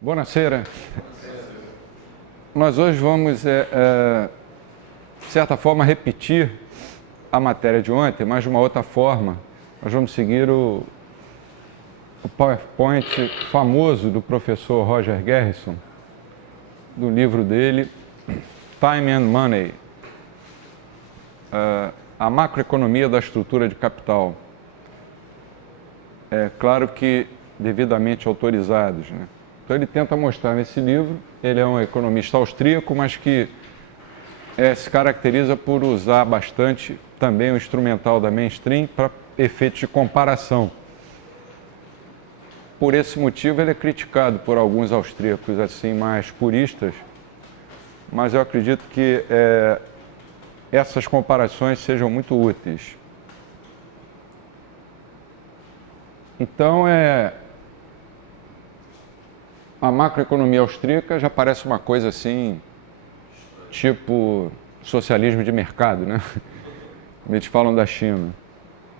Buonasera. Nós hoje vamos, de certa forma, repetir a matéria de ontem, mas de uma outra forma. Nós vamos seguir o PowerPoint famoso do professor Roger Garrison, do livro dele, Time and Money, a macroeconomia da estrutura de capital. É claro que devidamente autorizados, né? Então ele tenta mostrar nesse livro, ele é um economista austríaco, mas que se caracteriza por usar bastante também o instrumental da mainstream para efeitos de comparação. Por esse motivo ele é criticado por alguns austríacos assim mais puristas, mas eu acredito que essas comparações sejam muito úteis. Então a macroeconomia austríaca já parece uma coisa assim, tipo socialismo de mercado, né? Eles falam da China.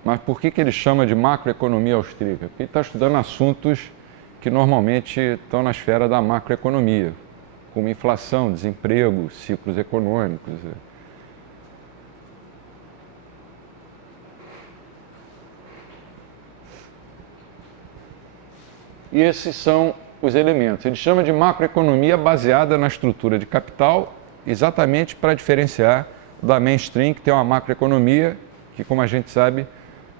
Mas por que ele chama de macroeconomia austríaca? Porque ele está estudando assuntos que normalmente estão na esfera da macroeconomia, como inflação, desemprego, ciclos econômicos. E esses são os elementos. Ele chama de macroeconomia baseada na estrutura de capital, exatamente para diferenciar da mainstream, que tem uma macroeconomia que, como a gente sabe,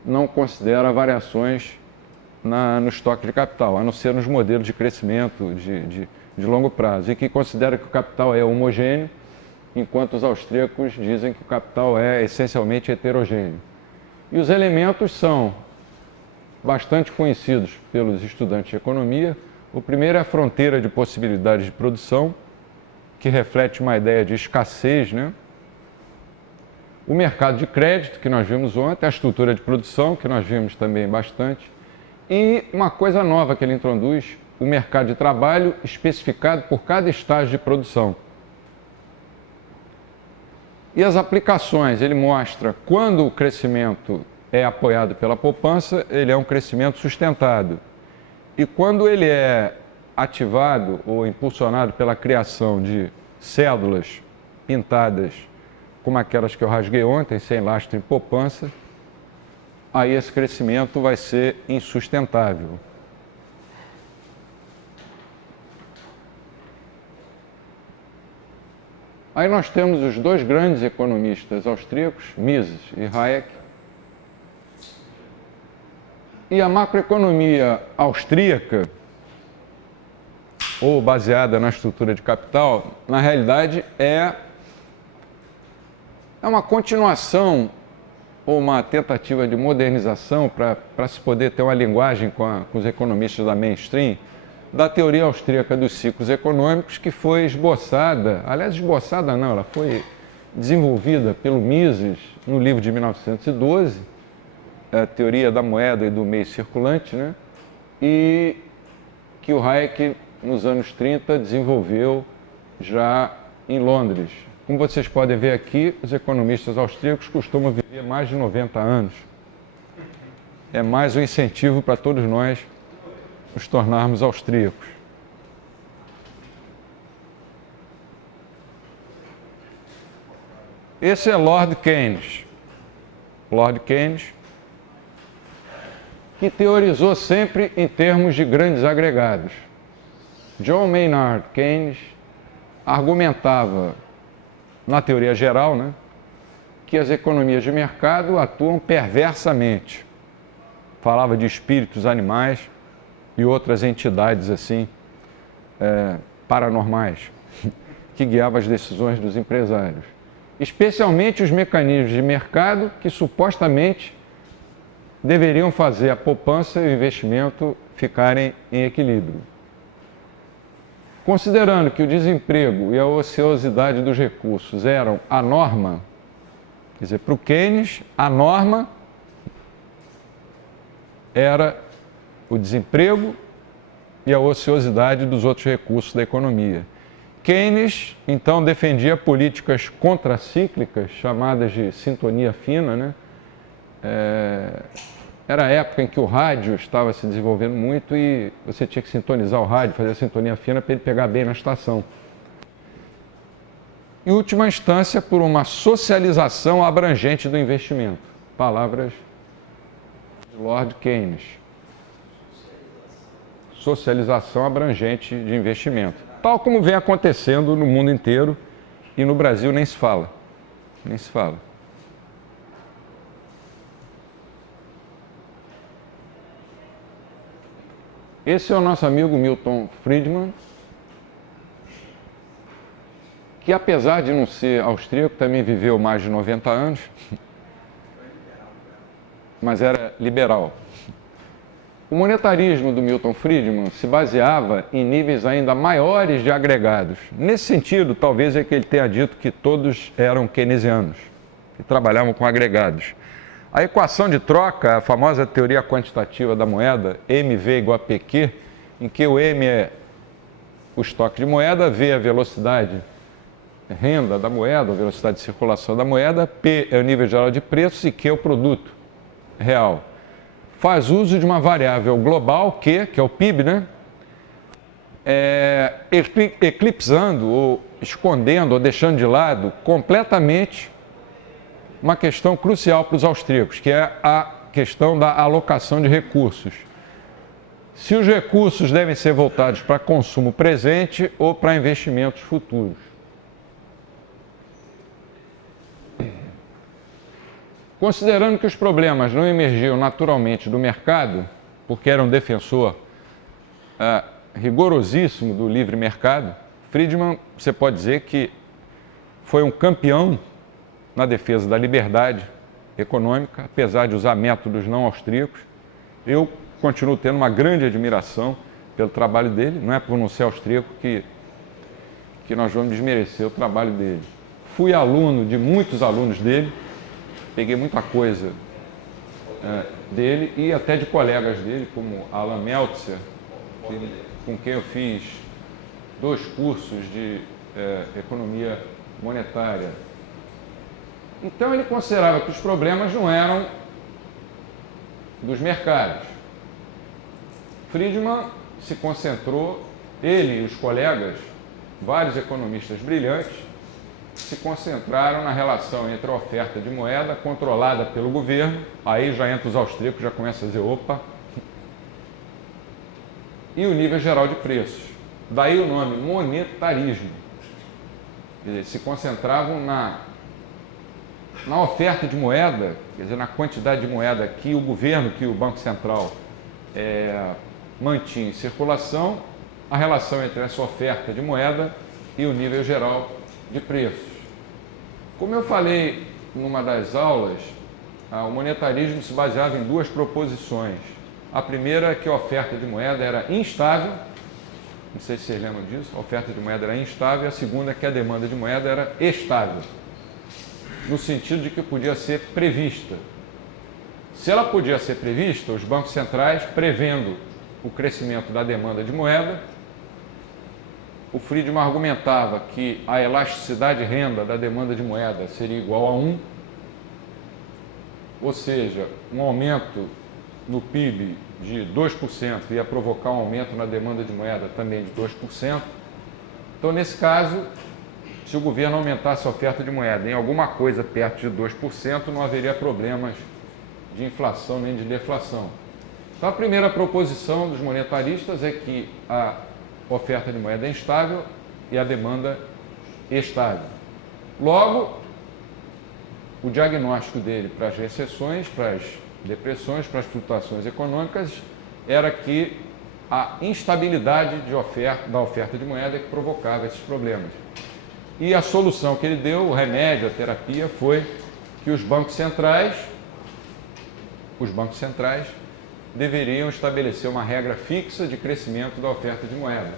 não considera variações no estoque de capital, a não ser nos modelos de crescimento de longo prazo, e que considera que o capital é homogêneo, enquanto os austríacos dizem que o capital é essencialmente heterogêneo. E os elementos são bastante conhecidos pelos estudantes de economia. O primeiro é a fronteira de possibilidades de produção, que reflete uma ideia de escassez, né? O mercado de crédito, que nós vimos ontem, a estrutura de produção, que nós vimos também bastante, e uma coisa nova que ele introduz, o mercado de trabalho especificado por cada estágio de produção. E as aplicações, ele mostra quando o crescimento é apoiado pela poupança, ele é um crescimento sustentado. E quando ele é ativado ou impulsionado pela criação de cédulas pintadas, como aquelas que eu rasguei ontem, sem lastro em poupança, aí esse crescimento vai ser insustentável. Aí nós temos os dois grandes economistas austríacos, Mises e Hayek. E a macroeconomia austríaca, ou baseada na estrutura de capital, na realidade é uma continuação ou uma tentativa de modernização para se poder ter uma linguagem com os economistas da mainstream, da teoria austríaca dos ciclos econômicos, que foi esboçada, aliás, esboçada não, ela foi desenvolvida pelo Mises no livro de 1912, a teoria da moeda e do meio circulante, né? E que o Hayek, nos anos 30, desenvolveu já em Londres. Como vocês podem ver aqui, os economistas austríacos costumam viver mais de 90 anos. É mais um incentivo para todos nós nos tornarmos austríacos. Esse é Lord Keynes. Lord Keynes, que teorizou sempre em termos de grandes agregados. John Maynard Keynes argumentava, na teoria geral, né, que as economias de mercado atuam perversamente. Falava de espíritos animais e outras entidades assim, paranormais, que guiavam as decisões dos empresários. Especialmente os mecanismos de mercado que supostamente deveriam fazer a poupança e o investimento ficarem em equilíbrio. Considerando que o desemprego e a ociosidade dos recursos eram a norma, quer dizer, para o Keynes, a norma era o desemprego e a ociosidade dos outros recursos da economia. Keynes, então, defendia políticas contracíclicas, chamadas de sintonia fina, né? era a época em que o rádio estava se desenvolvendo muito e você tinha que sintonizar o rádio, fazer a sintonia fina para ele pegar bem na estação. Em última instância, por uma socialização abrangente do investimento. Palavras de Lord Keynes. Socialização abrangente de investimento. Tal como vem acontecendo no mundo inteiro e no Brasil nem se fala. Nem se fala. Esse é o nosso amigo Milton Friedman, que apesar de não ser austríaco, também viveu mais de 90 anos, mas era liberal. O monetarismo do Milton Friedman se baseava em níveis ainda maiores de agregados. Nesse sentido, talvez é que ele tenha dito que todos eram keynesianos, que trabalhavam com agregados. A equação de troca, a famosa teoria quantitativa da moeda, MV igual a PQ, em que o M é o estoque de moeda, V é a velocidade renda da moeda, a velocidade de circulação da moeda, P é o nível geral de preços e Q é o produto real. Faz uso de uma variável global, Q, que é o PIB, né? Eclipsando ou escondendo ou deixando de lado completamente uma questão crucial para os austríacos, que é a questão da alocação de recursos. Se os recursos devem ser voltados para consumo presente ou para investimentos futuros. Considerando que os problemas não emergiam naturalmente do mercado, porque era um defensor rigorosíssimo do livre mercado, Friedman, você pode dizer que foi um campeão na defesa da liberdade econômica, apesar de usar métodos não austríacos. Eu continuo tendo uma grande admiração pelo trabalho dele, não é por não ser austríaco que nós vamos desmerecer o trabalho dele. Fui aluno de muitos alunos dele, peguei muita coisa dele e até de colegas dele, como Alan Meltzer, com quem eu fiz 2 cursos de economia monetária. Então ele considerava que os problemas não eram dos mercados. Friedman se concentrou, ele e os colegas, vários economistas brilhantes, se concentraram na relação entre a oferta de moeda controlada pelo governo, aí já entra os austríacos, já começa a dizer, opa, e o nível geral de preços. Daí o nome monetarismo. Quer dizer, se concentravam na oferta de moeda, quer dizer, na quantidade de moeda que o governo, que o Banco Central mantinha em circulação, a relação entre essa oferta de moeda e o nível geral de preços. Como eu falei numa das aulas, o monetarismo se baseava em 2 proposições. A primeira é que a oferta de moeda era instável, não sei se vocês lembram disso, a oferta de moeda era instável, e a segunda é que a demanda de moeda era estável, no sentido de que podia ser prevista. Se ela podia ser prevista, os bancos centrais, prevendo o crescimento da demanda de moeda, o Friedman argumentava que a elasticidade de renda da demanda de moeda seria igual a 1, ou seja, um aumento no PIB de 2% ia provocar um aumento na demanda de moeda também de 2%. Então, nesse caso, se o governo aumentasse a oferta de moeda em alguma coisa perto de 2%, não haveria problemas de inflação nem de deflação. Então, a primeira proposição dos monetaristas é que a oferta de moeda é instável e a demanda estável. Logo, o diagnóstico dele para as recessões, para as depressões, para as flutuações econômicas, era que a instabilidade da oferta de moeda é que provocava esses problemas. E a solução que ele deu, o remédio, a terapia, foi que os bancos centrais deveriam estabelecer uma regra fixa de crescimento da oferta de moeda,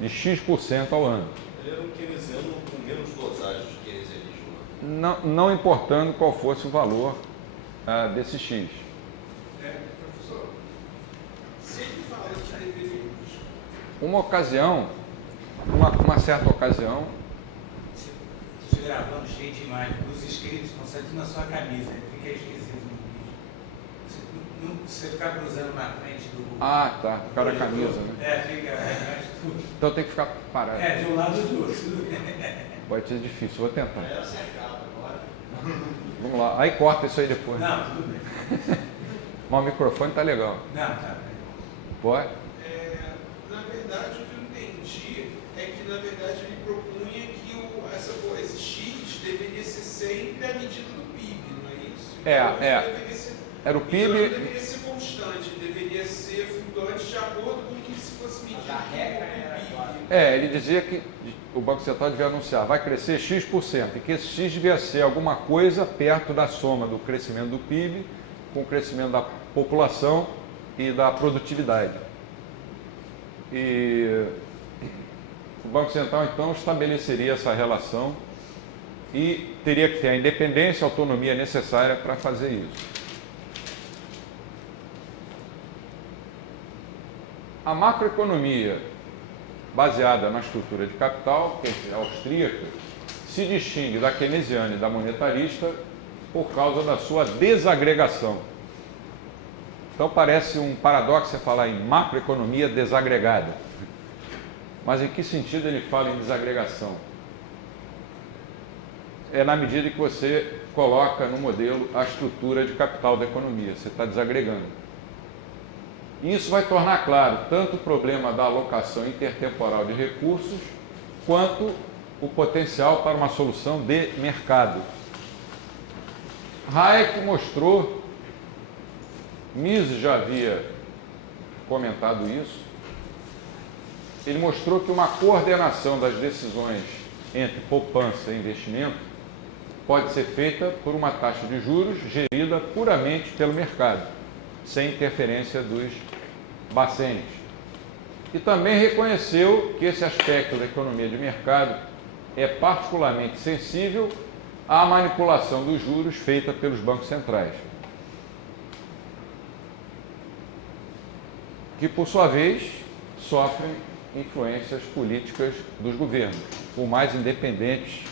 de X% ao ano. Ele era um keynesiano com menos dosagem de keynesianismo. Não importando qual fosse o valor desse X. Professor, sempre fala de deveríamos. Uma certa ocasião. Estou gravando cheio de imagens. Os inscritos estão saindo na sua camisa. Fica esquisito no vídeo. Você ficar cruzando na frente do. Ah, tá. O cara da camisa, né? Fica mais tudo. Então tem que ficar parado. De um lado e do outro. Pode ser difícil, vou tentar. Era cercado agora. Vamos lá. Aí corta isso aí depois. Não, tudo bem. Mas o microfone tá legal. Não, tá bem. Pode? Na verdade, o que eu entendi é que, na verdade, ele propunha que esse X deveria ser sempre a medida do PIB, não é isso? Era o Então, PIB. não deveria ser constante, deveria ser flutuante de acordo com que se fosse medido A regra era PIB. agora. Ele dizia que o Banco Central devia anunciar, vai crescer X%, e que esse X devia ser alguma coisa perto da soma do crescimento do PIB com o crescimento da população e da produtividade. E o Banco Central, então, estabeleceria essa relação e teria que ter a independência e a autonomia necessária para fazer isso. A macroeconomia baseada na estrutura de capital, que é austríaca, se distingue da keynesiana e da monetarista por causa da sua desagregação. Então parece um paradoxo você falar em macroeconomia desagregada. Mas em que sentido ele fala em desagregação? É na medida que você coloca no modelo a estrutura de capital da economia, você está desagregando. Isso vai tornar claro tanto o problema da alocação intertemporal de recursos, quanto o potencial para uma solução de mercado. Hayek mostrou, Mises já havia comentado isso, ele mostrou que uma coordenação das decisões entre poupança e investimento pode ser feita por uma taxa de juros gerida puramente pelo mercado, sem interferência dos bacentes. E também reconheceu que esse aspecto da economia de mercado é particularmente sensível à manipulação dos juros feita pelos bancos centrais, que por sua vez sofrem influências políticas dos governos, por mais independentes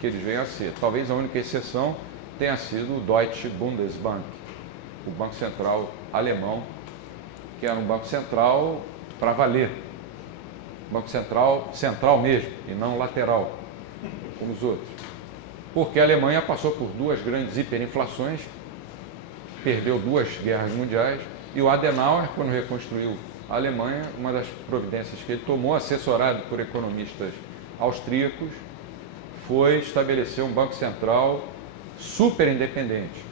que eles venham a ser. Talvez a única exceção tenha sido o Deutsche Bundesbank, o Banco Central alemão, que era um banco central para valer. Banco central mesmo, e não lateral, como os outros. Porque a Alemanha passou por duas grandes hiperinflações, perdeu 2 guerras mundiais, e o Adenauer, quando reconstruiu a Alemanha, uma das providências que ele tomou, assessorado por economistas austríacos, foi estabelecer um banco central super independente.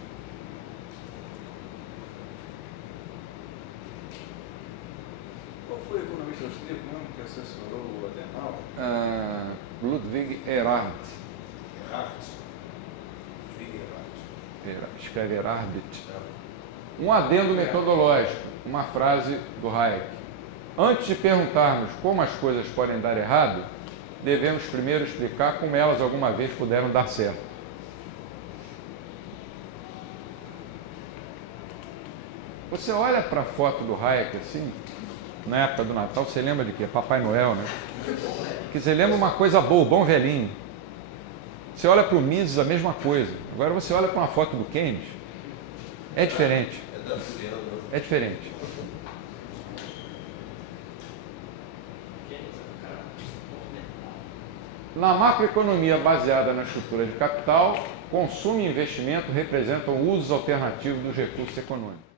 Qual foi o economista austríaco mesmo que assessorou o Adenauer? Ludwig Erhard. Escreve Erhard. Um adendo metodológico, uma frase do Hayek. Antes de perguntarmos como as coisas podem dar errado, devemos primeiro explicar como elas alguma vez puderam dar certo. Você olha para a foto do Hayek assim, na época do Natal, você lembra de quê? Papai Noel, né? Que você lembra uma coisa boa, bom velhinho. Você olha para o Mises, a mesma coisa. Agora você olha para uma foto do Keynes, é diferente. É diferente. Na macroeconomia baseada na estrutura de capital, consumo e investimento representam usos alternativos dos recursos econômicos.